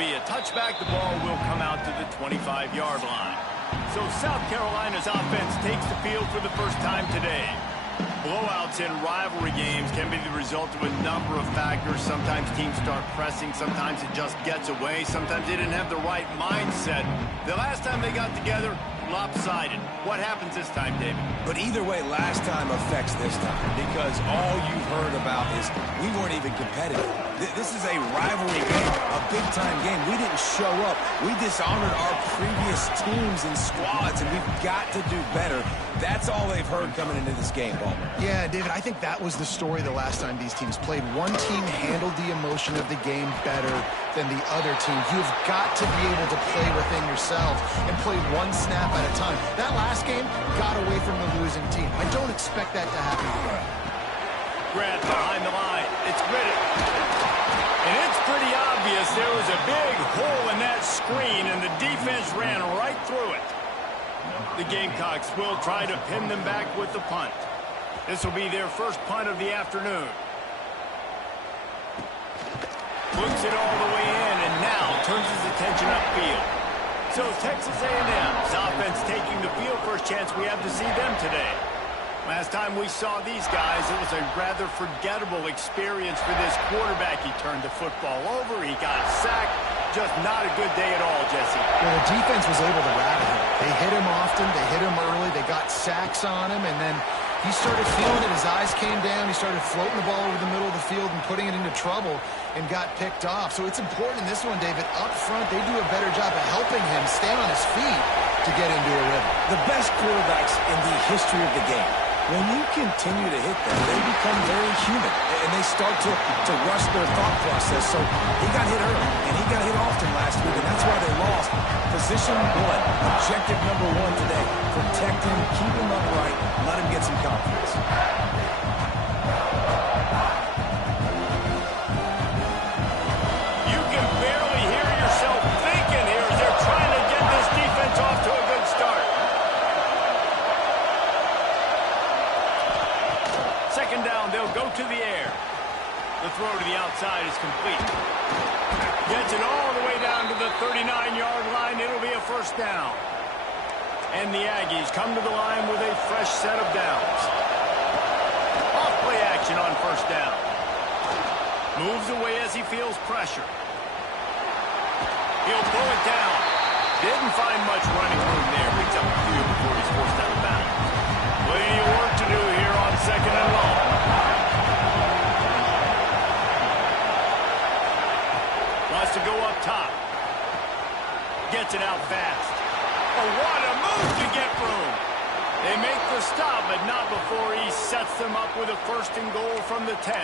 be a touchback. The ball will come out to the 25-yard line. So South Carolina's offense takes the field for the first time today. Blowouts in rivalry games can be the result of a number of factors. Sometimes teams start pressing. Sometimes it just gets away. Sometimes they didn't have the right mindset. The last time they got together, lopsided. What happens this time, David? But either way, last time affects this time because all you've heard about is we weren't even competitive. This is a rivalry game, a big-time game. We didn't show up. We dishonored our previous teams and squads, and we've got to do better. That's all they've heard coming into this game, Ballmer. Yeah, David, I think that was the story the last time these teams played. One team handled the emotion of the game better than the other team. You've got to be able to play within yourself and play one snap at a time. That last game got away from the losing team. I don't expect that to happen again. Grant behind the line. It's gritted. And it's pretty obvious there was a big hole in that screen, and the defense ran right through it. The Gamecocks will try to pin them back with the punt. This will be their first punt of the afternoon. Puts it all the way in, and now turns his attention upfield. So Texas A&M's offense taking the field. First chance we have to see them today. Last time we saw these guys, it was a rather forgettable experience for this quarterback. He turned the football over. He got sacked. Just not a good day at all, Jesse. Well, the defense was able to rattle him. They hit him often. They hit him early. They got sacks on him, and then he started feeling it. His eyes came down. He started floating the ball over the middle of the field and putting it into trouble and got picked off. So it's important in this one, David. Up front, they do a better job of helping him stay on his feet to get into a rhythm. The best quarterbacks in the history of the game, when you continue to hit them, they become very human, and they start to rush their thought process. So he got hit early, and he got hit often last week, and that's why they lost. Position one, objective number one today. Protect him, keep him upright, let him get some confidence. You can barely hear yourself thinking here as they're trying to get this defense off to a good start. Second down, they'll go to the air. The throw to the outside is complete. Gets it all the way down to the 39-yard line. It'll be a first down. And the Aggies come to the line with a fresh set of downs. Off-play action on first down. Moves away as he feels pressure. He'll pull it down. Didn't find much running room there. Picks up a few before he's forced out of bounds. Plenty of work to do here on second and long. Wants to go up top. Gets it out fast. Oh, what a move to get room. They make the stop, but not before he sets them up with a first and goal from the 10.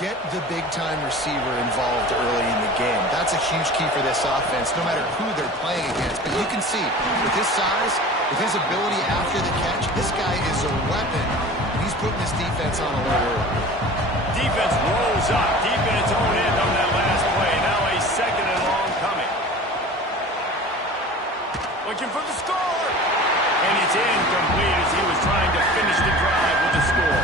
Get the big-time receiver involved early in the game. That's a huge key for this offense, no matter who they're playing against. But you can see, with his size, with his ability after the catch, this guy is a weapon. He's putting this defense on alert. Defense rolls up deep in its own end on that last play. Now a second and long coming. Looking for the score. And it's incomplete as he was trying to finish the drive with the score.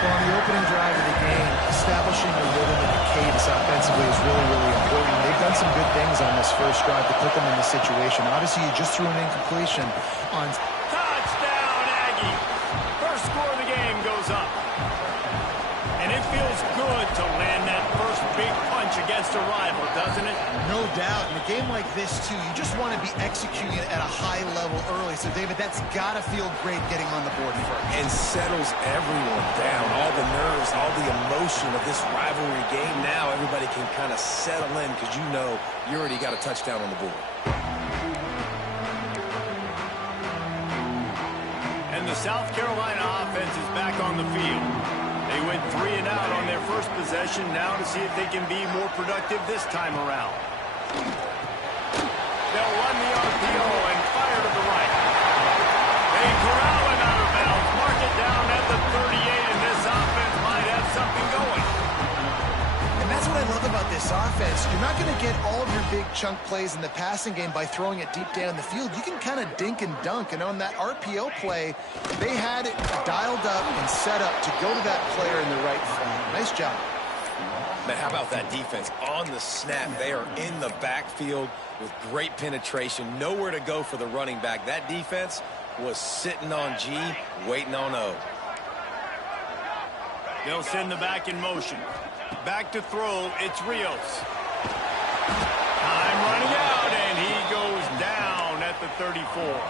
Well, on the opening drive of the game, establishing a rhythm and a cadence offensively is really, really important. They've done some good things on this first drive to put them in this situation. Obviously, you just threw an incompletion on... Touchdown, Aggie. First score of the game goes up. And it feels good to land that first big punch against a rival, doesn't it? No doubt. In a game like this, too, you just want to be executing it at a high level early. So, David, that's got to feel great getting on the board first. And settles everyone down. All the nerves, all the emotion of this rivalry game. Now everybody can kind of settle in because you know you already got a touchdown on the board. And the South Carolina offense is back on the field. They went 3 and out on their first possession. Now to see if they can be more productive this time around. They'll run the RPO and fire to the right. They corral him out of bounds. Mark it down at the 38, and this offense might have something going. And that's what I love about this offense. You're not going to get all of your big chunk plays in the passing game by throwing it deep down the field. You can kind of dink and dunk. And on that RPO play, they had it dialed up and set up to go to that player in the right front. Nice job. Man, how about that defense on the snap? They are in the backfield with great penetration. Nowhere to go for the running back. That defense was sitting on G, waiting on O. They'll send the back in motion. Back to throw, it's Rios. Time running out, and he goes down at the 34.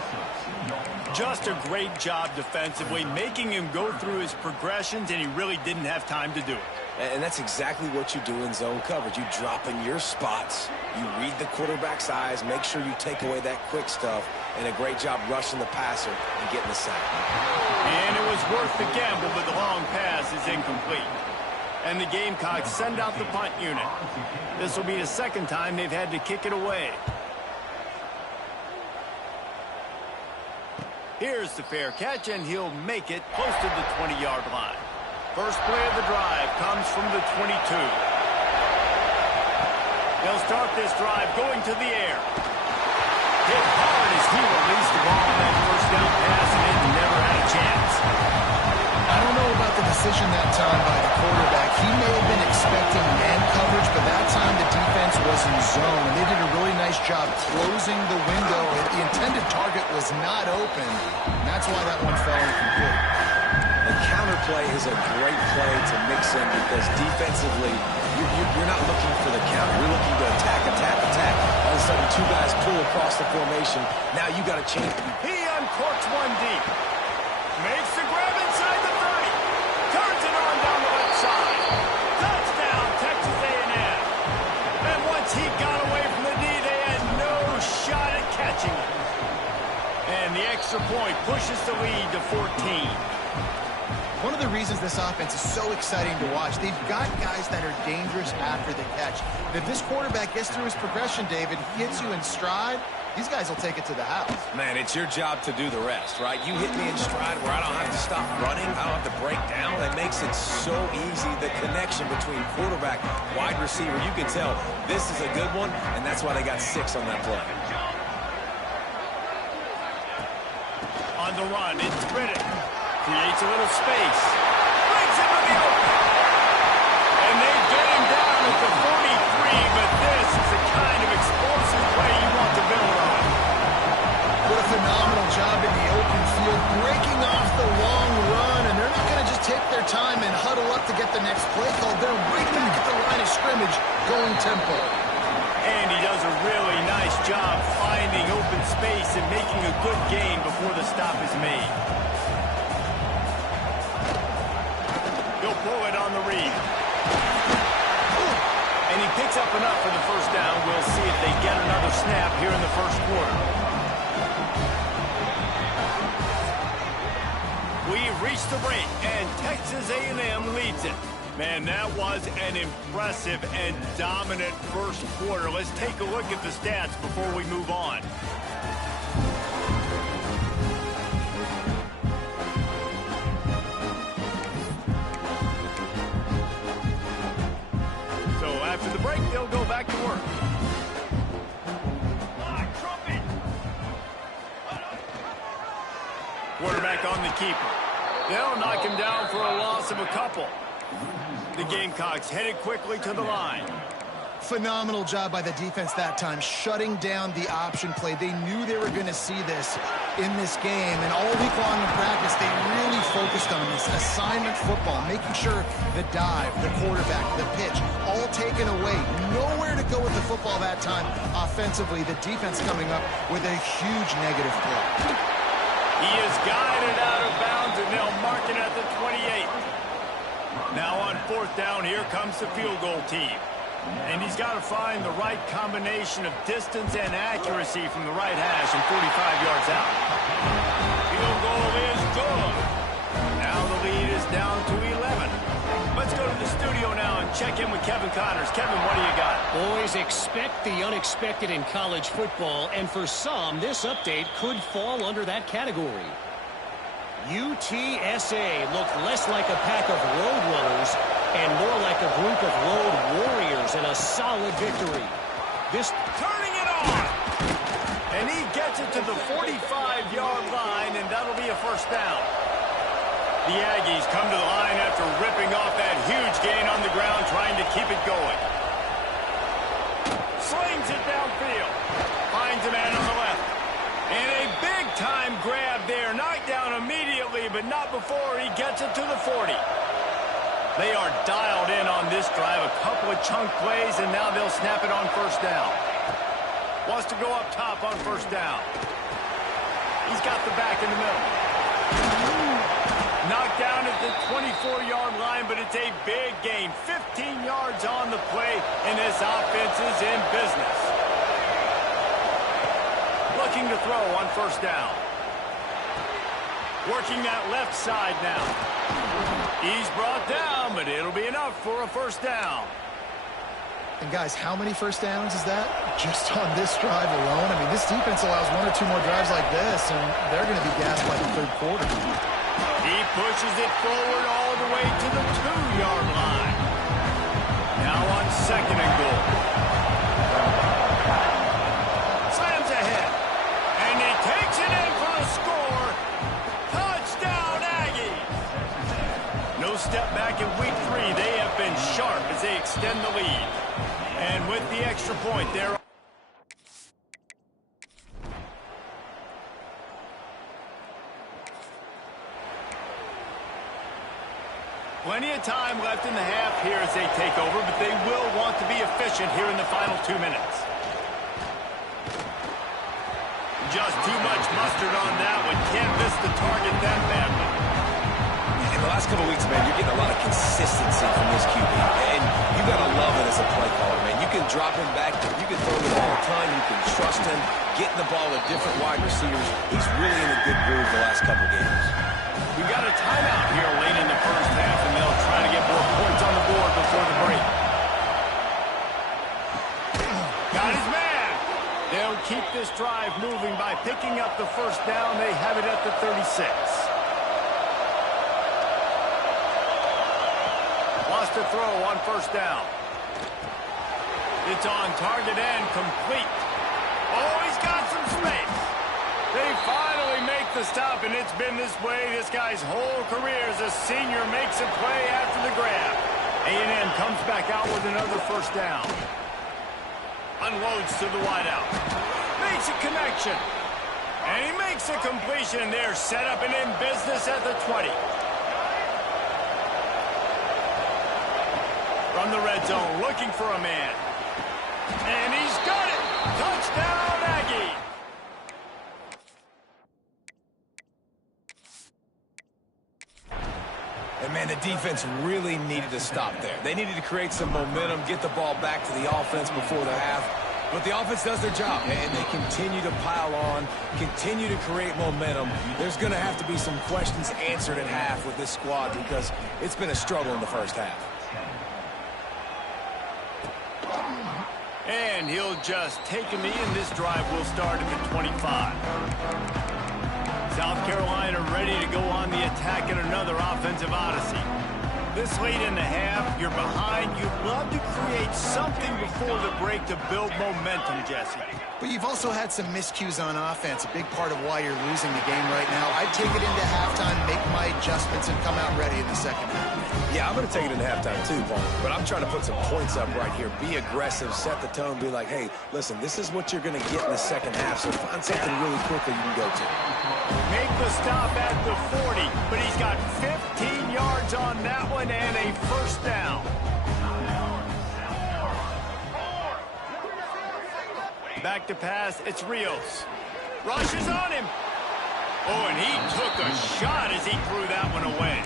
Just a great job defensively, making him go through his progressions, and he really didn't have time to do it. And that's exactly what you do in zone coverage. You drop in your spots, you read the quarterback's eyes, make sure you take away that quick stuff, and a great job rushing the passer and getting the sack. And it was worth the gamble, but the long pass is incomplete. And the Gamecocks send out the punt unit. This will be the second time they've had to kick it away. Here's the fair catch, and he'll make it close to the 20-yard line. First play of the drive comes from the 22. They'll start this drive going to the air. Hit hard as he released the ball on that first down pass, and it never had a chance. I don't know about the decision that time by the quarterback. He may have been expecting man coverage, but that time the defense was in zone, and they did a really nice job closing the window. The intended target was not open, and that's why that one fell incomplete. The counter play is a great play to mix in because defensively, you're not looking for the counter. You're looking to attack, attack, attack. All of a sudden, two guys pull across the formation. Now you got to change. He uncorks one deep. Makes the grab inside the 30. Turns it on down the left side. Touchdown, Texas A&M. And once he got away from the D, they had no shot at catching him. And the extra point pushes the lead to 14. One of the reasons this offense is so exciting to watch, they've got guys that are dangerous after the catch. And if this quarterback gets through his progression, David, hits you in stride, these guys will take it to the house. Man, it's your job to do the rest, right? You hit me in stride where I don't have to stop running. I don't have to break down. That makes it so easy. The connection between quarterback, wide receiver, you can tell this is a good one, and that's why they got 6 on that play. On the run, it's Riddick. Creates a little space. Brings him to the open. And they get him down at the 43, but this is the kind of explosive play you want to build on. What a phenomenal job in the open field, breaking off the long run, and they're not going to just take their time and huddle up to get the next play called. They're waiting to get the line of scrimmage going tempo. And he does a really nice job finding open space and making a good gain before the stop is made. He'll pull it on the read. And he picks up enough for the first down. We'll see if they get another snap here in the first quarter. We've reached the break, and Texas A&M leads it. Man, that was an impressive and dominant first quarter. Let's take a look at the stats before we move on. So after the break, they'll go back to work. Quarterback on the keeper. They'll knock him down for a loss of a couple. The Gamecocks headed quickly to the line. Phenomenal job by the defense that time, shutting down the option play. They knew they were going to see this in this game, and all week long in practice, they really focused on this assignment football, making sure the dive, the quarterback, the pitch, all taken away. Nowhere to go with the football that time offensively. The defense coming up with a huge negative play. He is guided out of bounds, and they'll mark it at the 28. Now on fourth down, here comes the field goal team. And he's got to find the right combination of distance and accuracy from the right hash and 45 yards out. Field goal is good. Now the lead is down to 11. Let's go to the studio now and check in with Kevin Connors. Kevin, what do you got? Boys, expect the unexpected in college football, and for some, this update could fall under that category. UTSA looked less like a pack of road runners and more like a group of road warriors in a solid victory. This turning it on, and he gets it to the 45-yard line, and that'll be a first down. The Aggies come to the line after ripping ripping off that huge gain on the ground, trying to keep it going. Slings it downfield. Finds a man on the left. And a big-time grab there. Knocked down immediately, but not before he gets it to the 40. They are dialed in on this drive. A couple of chunk plays, and now they'll snap it on first down. Wants to go up top on first down. He's got the back in the middle. Knocked down at the 24-yard line, but it's a big gain. 15 yards on the play, and this offense is in business. Looking to throw on first down. Working that left side now. He's brought down, but it'll be enough for a first down. And guys, how many first downs is that? Just on this drive alone? I mean, this defense allows 1 or 2 more drives like this, and they're going to be gassed by the third quarter. He pushes it forward all the way to the 2-yard line. Now on second and goal. Slams ahead. And he takes it in for the score. Touchdown, Aggies. No step back in week 3. They have been sharp as they extend the lead. And with the extra point, they're plenty of time left in the half here as they take over, but they will want to be efficient here in the final 2 minutes. Just too much mustard on that one. Can't miss the target that badly. In the last couple of weeks, man, you're getting a lot of consistency from this QB, and you got to love it as a play caller, man. You can drop him back, you can throw it all the time, you can trust him, getting the ball with different wide receivers. He's really in a good groove the last couple of games. We got a timeout here late in the first half, and they'll try to get more points on the board before the break. Got his man. They'll keep this drive moving by picking up the first down. They have it at the 36. Wants to throw on first down. It's on target and complete. Oh, he's got some space. They finally make the stop, and it's been this way this guy's whole career as a senior. Makes a play after the grab. A&M comes back out with another first down. Unloads to the wideout. Makes a connection. And he makes a completion. They're set up and in business at the 20. From the red zone, looking for a man. And he's got it. Touchdown, Aggie. And, man, the defense really needed to stop there. They needed to create some momentum, get the ball back to the offense before the half. But the offense does their job, and they continue to pile on, continue to create momentum. There's going to have to be some questions answered at half with this squad because it's been a struggle in the first half. And he'll just take a knee, and this drive will start at the 25. South Carolina ready to go on the attack in another offensive odyssey. This late in the half, you're behind. You'd love to create something before the break to build momentum, Jesse. But you've also had some miscues on offense, a big part of why you're losing the game right now. I'd take it into halftime, make my adjustments, and come out ready in the second half. Yeah, I'm going to take it into halftime too, Paul. But I'm trying to put some points up right here. Be aggressive, set the tone, be like, hey, listen, this is what you're going to get in the second half, so find something really quickly you can go to. Make the stop at the 40, but he's got 15 yards on that one and a first down. Back to pass, it's Rios. Rushes on him. Oh, and he took a shot as he threw that one away.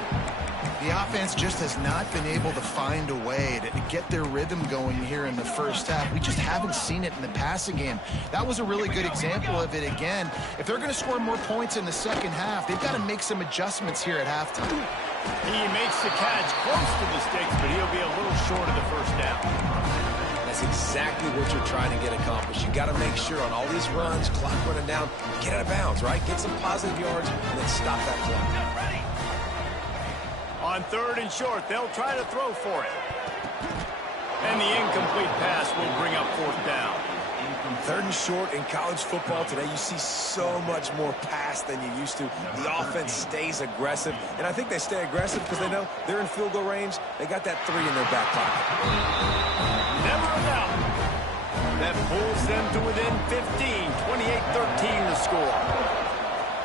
The offense just has not been able to find a way to get their rhythm going here in the first half. We just haven't seen it in the passing game. That was a really good example of it again. If they're going to score more points in the second half, they've got to make some adjustments here at halftime. He makes the catch close to the sticks, but he'll be a little short of the first down. That's exactly what you're trying to get accomplished. You got to make sure on all these runs, clock running down, get out of bounds, right? Get some positive yards, and then stop that clock. On third and short, they'll try to throw for it. And the incomplete pass will bring up fourth down. Third and short in college football today, you see so much more pass than you used to. The offense stays aggressive, and I think they stay aggressive because they know they're in field goal range. They got that 3 in their back pocket. Never a doubt. That pulls them to within 15, 28-13 the score.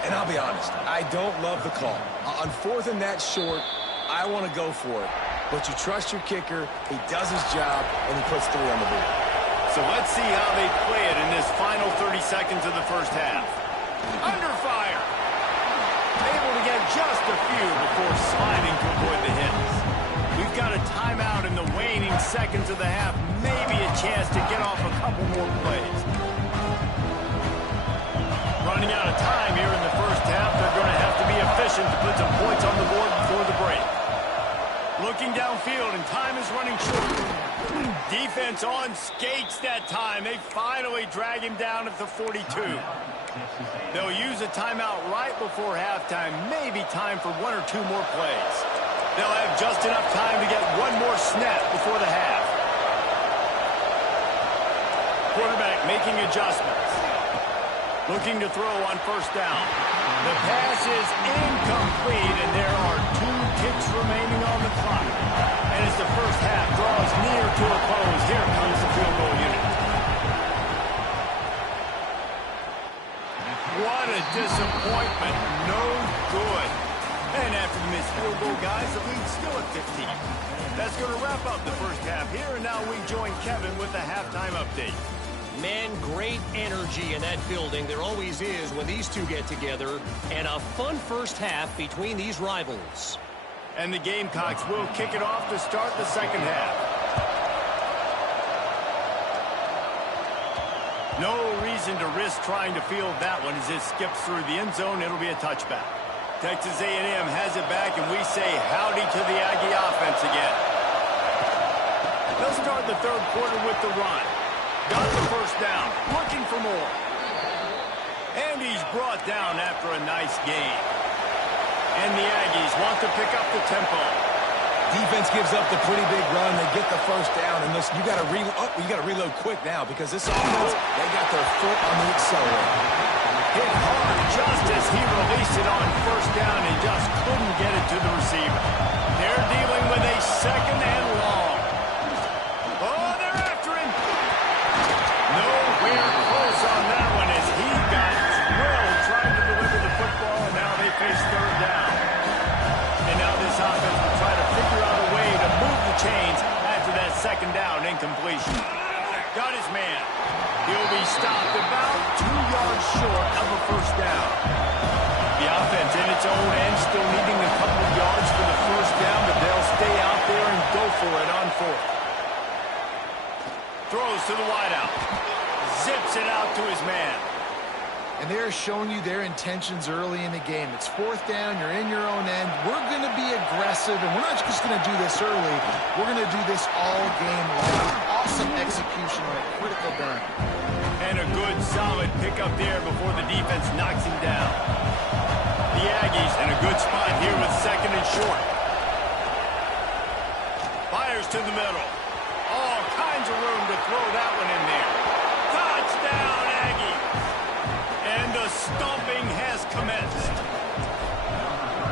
And I'll be honest, I don't love the call. On 4th and that short, I want to go for it. But you trust your kicker, he does his job, and he puts 3 on the board. So let's see how they play it in this final 30 seconds of the first half. Under fire. Able to get just a few before sliding to avoid the hits. We've got a timeout in the waning seconds of the half. Maybe a chance to get off a couple more plays. Running out of time here in the first half. They're going to have to be efficient to put some points on the board before the break. Looking downfield, and time is running short. Defense on skates that time. They finally drag him down at the 42. They'll use a timeout right before halftime. Maybe time for 1 or 2 more plays. They'll have just enough time to get 1 more snap before the half. Quarterback making adjustments. Looking to throw on first down. The pass is incomplete, and there are 2 ticks remaining on the clock. And as the first half draws near to a close, here comes the field goal unit. What a disappointment. No good. And after the missed field goal, guys, the lead's still at 15. That's going to wrap up the first half here, and now we join Kevin with the halftime update. Man, great energy in that building. There always is when these two get together. And a fun first half between these rivals. And the Gamecocks will kick it off to start the second half. No reason to risk trying to field that one as it skips through the end zone. It'll be a touchback. Texas A&M has it back, and we say howdy to the Aggie offense again. They'll start the third quarter with the run. Got the first down, looking for more. And he's brought down after a nice gain. And the Aggies want to pick up the tempo. Defense gives up the pretty big run. They get the first down. And listen, you got to reload quick now because this offense, they got their foot on the accelerator. Hit hard just as he released it on first down and just couldn't get it to the receiver. They're dealing with a second and long. Oh, they're after him. Nowhere close on that one as he got drilled trying to deliver the football, and now they face third down. And now this offense will try to figure out a way to move the chains after that second down incompletion. Got his man. He'll be stopped about 2 yards short of a first down. The offense in its own end still needing a couple of yards for the first down, but they'll stay out there and go for it on 4th. Throws to the wideout. Zips it out to his man. And they're showing you their intentions early in the game. It's 4th down. You're in your own end. We're going to be aggressive, and we're not just going to do this early. We're going to do this all game long. Awesome execution on a critical down. And a good, solid pickup there before the defense knocks him down. The Aggies in a good spot here with second and short. Fires to the middle. All kinds of room to throw that one in there. Touchdown, Aggies! And the stomping has commenced.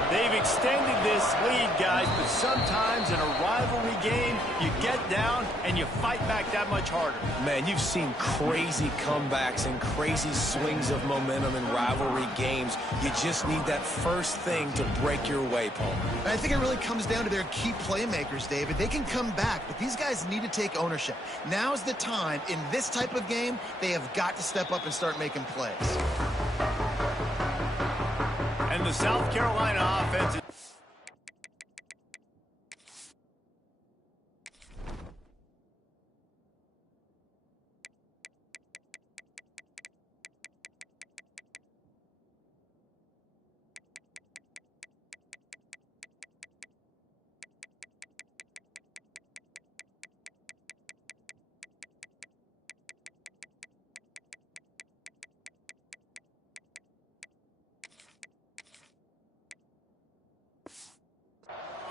They've extended this lead, guys, but sometimes in a rivalry game, you get down and you fight back that much harder. Man, you've seen crazy comebacks and crazy swings of momentum in rivalry games. You just need that first thing to break your way, Paul. I think it really comes down to their key playmakers, David. They can come back, but these guys need to take ownership. Now's the time. In this type of game, they have got to step up and start making plays. And the South Carolina offense is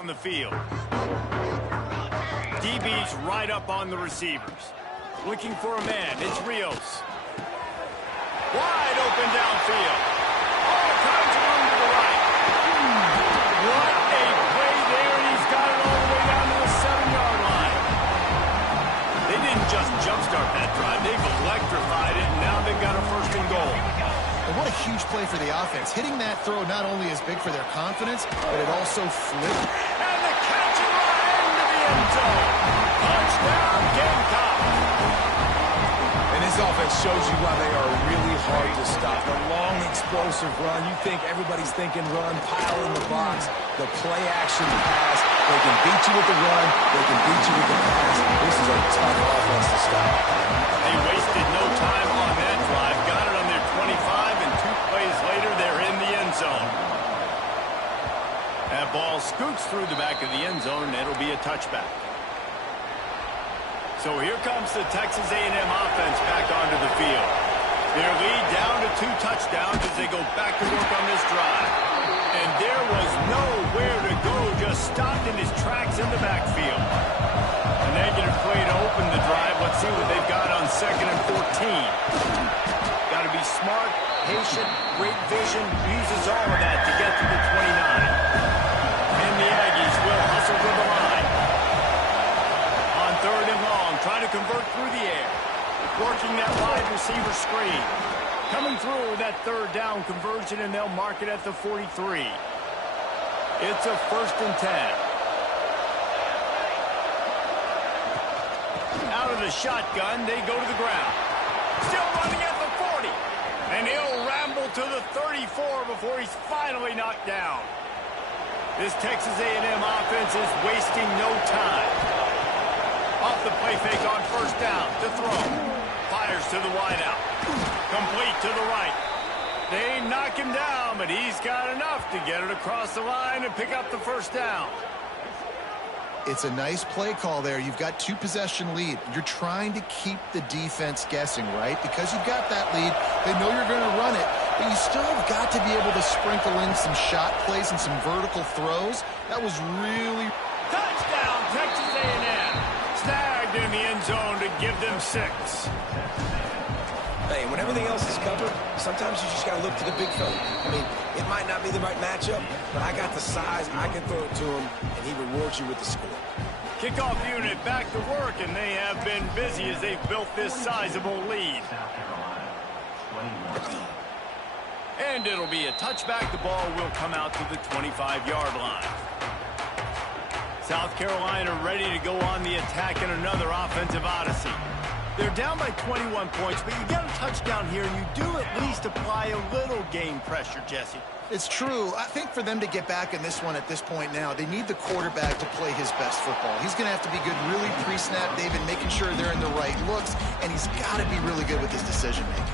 on the field. DB's right up on the receivers. Looking for a man. It's Rios. Wide open downfield. All kinds of room to the right. What a play there, and he's got it all the way down to the 7-yard line. They didn't just jumpstart that drive. They've electrified it, and now they've got a first and goal. And what a huge play for the offense. Hitting that throw not only is big for their confidence, but it also flipped. And the catch and run into the end zone. Touchdown, Gamecocks. And this offense shows you why they are really hard to stop. The long, explosive run. You think everybody's thinking run, pile in the box. The play-action pass. They can beat you with the run. They can beat you with the pass. This is a tough offense to stop. They wasted no time on that drive. Got it on their 25, and 2 plays later, they're in the end zone. That ball scoots through the back of the end zone, and it'll be a touchback. So here comes the Texas A&M offense back onto the field. Their lead down to 2 touchdowns as they go back to work on this drive. And there was nowhere to go, just stopped in his tracks in the backfield. A negative play to open the drive. Let's see what they've got on 2nd and 14. Got to be smart, patient, great vision, uses all of that to get to the 29. And the Aggies will hustle to the line. On 3rd and long, trying to convert through the air. Working that wide receiver screen. Coming through that 3rd down conversion, and they'll mark it at the 43. It's a 1st and 10. Out of the shotgun, they go to the ground. Still running at the 40. And he'll ramble to the 34 before he's finally knocked down. This Texas A&M offense is wasting no time. Off the play fake on 1st down to throw. Fires to the wideout. Complete to the right. They knock him down, but he's got enough to get it across the line and pick up the 1st down. It's a nice play call there. You've got 2-possession lead. You're trying to keep the defense guessing, right? Because you've got that lead. They know you're going to run it, but you still have got to be able to sprinkle in some shot plays and some vertical throws. That was really... Touchdown, Texas A&M. Snagged in the end zone to give them 6. Hey, when everything else is covered, sometimes you just got to look to the big fella. I mean, it might not be the right matchup, but I got the size, I can throw it to him, and he rewards you with the score. Kickoff unit back to work, and they have been busy as they've built this sizable lead. And it'll be a touchback. The ball will come out to the 25-yard line. South Carolina ready to go on the attack in another offensive odyssey. They're down by 21 points, but you get a touchdown here, and you do at least apply a little game pressure, Jesse. It's true. I think for them to get back in this one at this point now, they need the quarterback to play his best football. He's going to have to be good really pre-snap, David, making sure they're in the right looks, and he's got to be really good with his decision-making.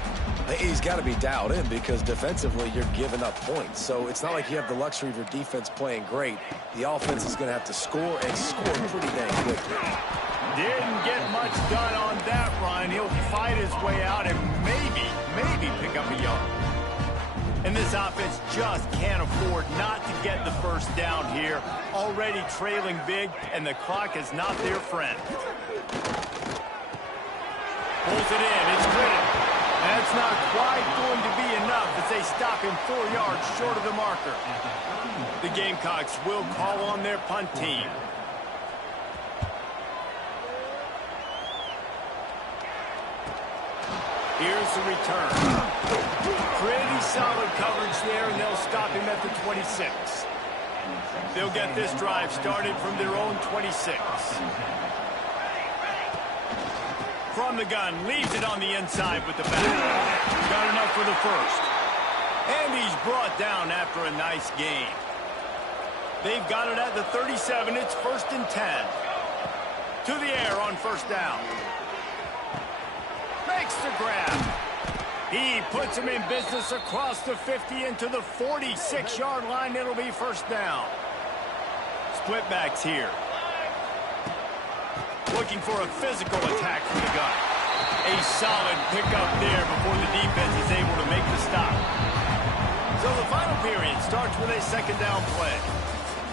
He's got to be dialed in because defensively you're giving up points. So it's not like you have the luxury of your defense playing great. The offense is going to have to score and score pretty dang quickly. Didn't get much done on that run. He'll fight his way out and maybe pick up a yard. And this offense just can't afford not to get the 1st down here. Already trailing big, and the clock is not their friend. Pulls it in. It's Gritton. That's not quite going to be enough as they stop him 4 yards short of the marker. The Gamecocks will call on their punt team. Here's the return. Pretty solid coverage there, and they'll stop him at the 26. They'll get this drive started from their own 26. From the gun, leaves it on the inside with the back. Got enough for the 1st. And he's brought down after a nice gain. They've got it at the 37. It's 1st and 10. To the air on 1st down. Makes the grab. He puts him in business across the 50 into the 46-yard line. It'll be 1st down. Split backs here. Looking for a physical attack from the gun. A solid pickup there before the defense is able to make the stop. So the final period starts with a 2nd down play.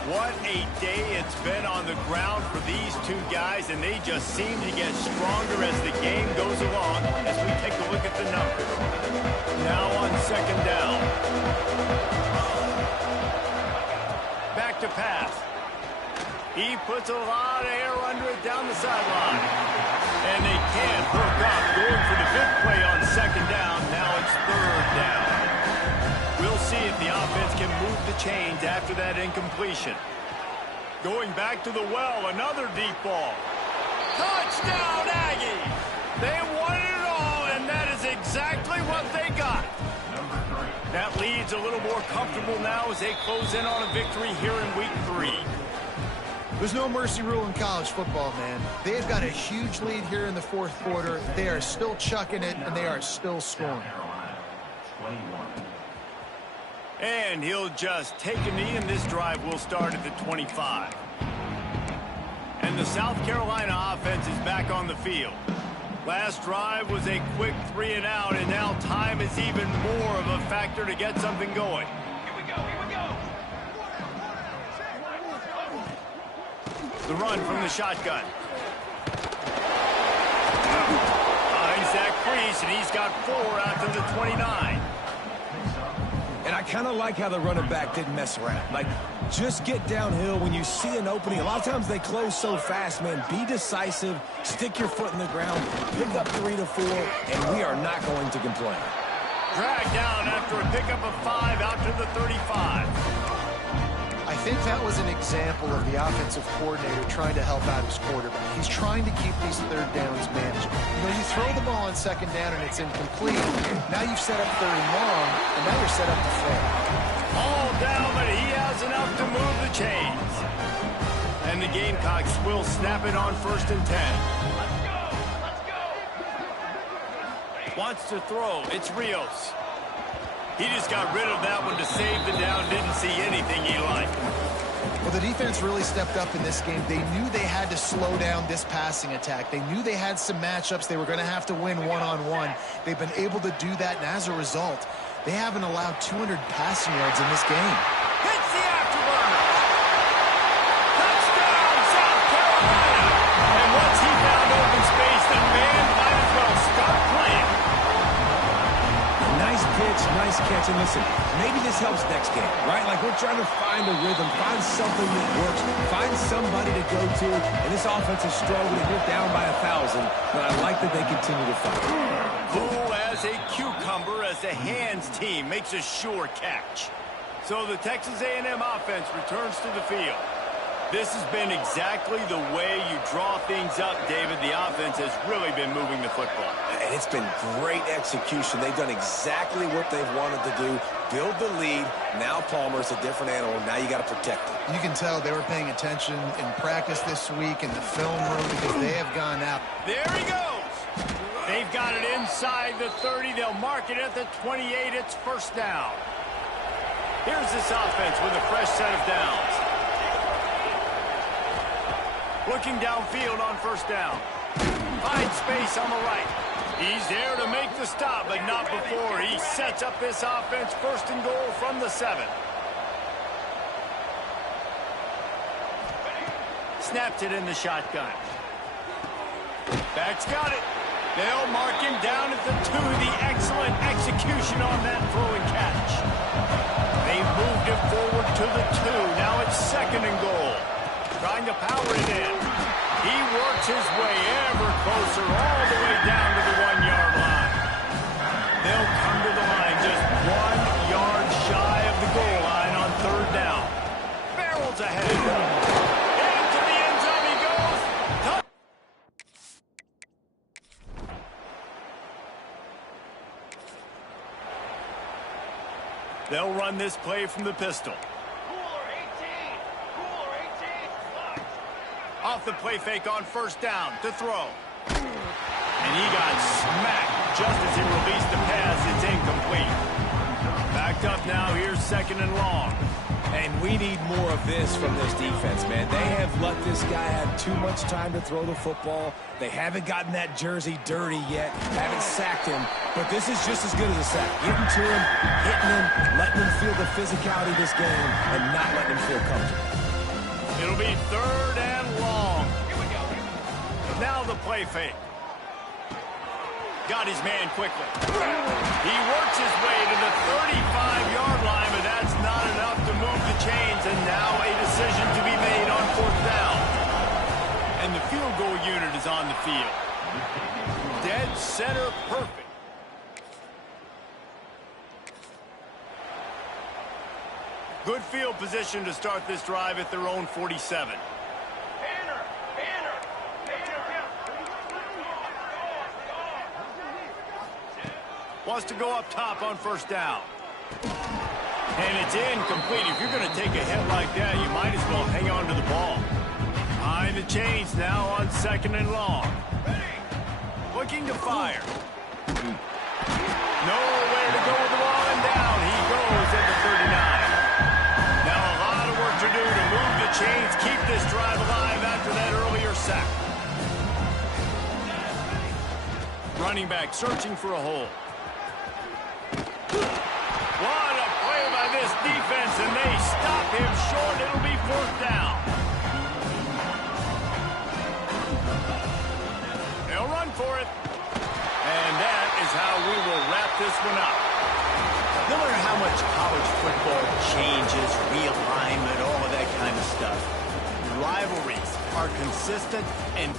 What a day it's been on the ground for these two guys, and they just seem to get stronger as the game goes along as we take a look at the numbers. Now on second down. Back to pass. He puts a lot of air under it down the sideline. And they can't hook up. Going for the big play on second down. Now it's third down. We'll see if the offense can move the chains after that incompletion. Going back to the well, another deep ball. Touchdown, Aggie! They won it all, and that is exactly what they got. That lead's a little more comfortable now as they close in on a victory here in week 3. There's no mercy rule in college football, man. They've got a huge lead here in the fourth quarter. They are still chucking it, and they are still scoring. And he'll just take a knee, and this drive will start at the 25. And the South Carolina offense is back on the field. Last drive was a quick 3-and-out, and now time is even more of a factor to get something going. Here we go, here we go. The run from the shotgun. Finds that crease, and he's got 4 out to the 29. And I kind of like how the running back didn't mess around. Like, just get downhill when you see an opening. A lot of times they close so fast, man. Be decisive, stick your foot in the ground, pick up 3 to 4, and we are not going to complain. Dragged down after a pickup of 5 out to the 35. I think that was an example of the offensive coordinator trying to help out his quarterback. He's trying to keep these third downs manageable. You know, you throw the ball on second down and it's incomplete. Now you've set up third and long, and now you're set up to fail. All down, but he has enough to move the chains. And the Gamecocks will snap it on 1st and 10. Let's go! Wants to throw. It's Rios. He just got rid of that one to save the down. Didn't see anything he liked. Well, the defense really stepped up in this game. They knew they had to slow down this passing attack. They knew they had some matchups they were going to have to win one-on-one. They've been able to do that, and as a result, they haven't allowed 200 passing yards in this game. Hits the afterburner. Touchdown, South Carolina. And once he found open space, the man might as well start playing. Nice pitch, nice catch, and listen, maybe this helps next game, right? Like, we're trying to find a rhythm, find something that works, find somebody to go to, and this offense is struggling. You're down by 1,000, but I like that they continue to fight. Cool as a cucumber as the hands team makes a sure catch. So the Texas A&M offense returns to the field. This has been exactly the way you draw things up, David. The offense has really been moving the football. And it's been great execution. They've done exactly what they've wanted to do. Build the lead. Now Palmer's a different animal. Now you got to protect him. You can tell they were paying attention in practice this week in the film room because they have gone out. There he goes. They've got it inside the 30. They'll mark it at the 28. It's 1st down. Here's this offense with a fresh set of downs. Looking downfield on 1st down. Finds space on the right. He's there to make the stop, but not before. He sets up this offense 1st and goal from the 7. Snaps it in the shotgun. Back's got it. They'll mark him down at the 2. The excellent execution on that throw and catch. They moved it forward to the 2. Now it's 2nd and goal. Trying to power it in. He works his way ever closer all the way down to the 1-yard line. They'll come to the line just 1 yard shy of the goal line on 3rd down. Barrels ahead. Into the end zone he goes. They'll run this play from the pistol. Off the play fake on 1st down to throw. And he got smacked just as he released the pass. It's incomplete. Backed up now. Here's 2nd and long. And we need more of this from this defense, man. They have let this guy have too much time to throw the football. They haven't gotten that jersey dirty yet. Haven't sacked him. But this is just as good as a sack. Getting to him, hitting him, letting him feel the physicality of this game, and not letting him feel comfortable. 3rd and long. Now the play fake. Got his man quickly. He works his way to the 35-yard line, but that's not enough to move the chains, and now a decision to be made on 4th down. And the field goal unit is on the field. Dead center perfect. Good field position to start this drive at their own 47. Wants to go up top on 1st down. And it's incomplete. If you're going to take a hit like that, you might as well hang on to the ball. Behind the chains now on 2nd and long. Looking to fire. Nowhere to go with the ball, and down he goes at the 39. Now a lot of work to do to move the chains, keep this drive alive after that earlier sack. Running back searching for a hole. What a play by this defense, and they stop him short. It'll be 4th down. They'll run for it. And that is how we will wrap this one up. No matter how much college football changes, realignment, all of that kind of stuff, rivalries are consistent and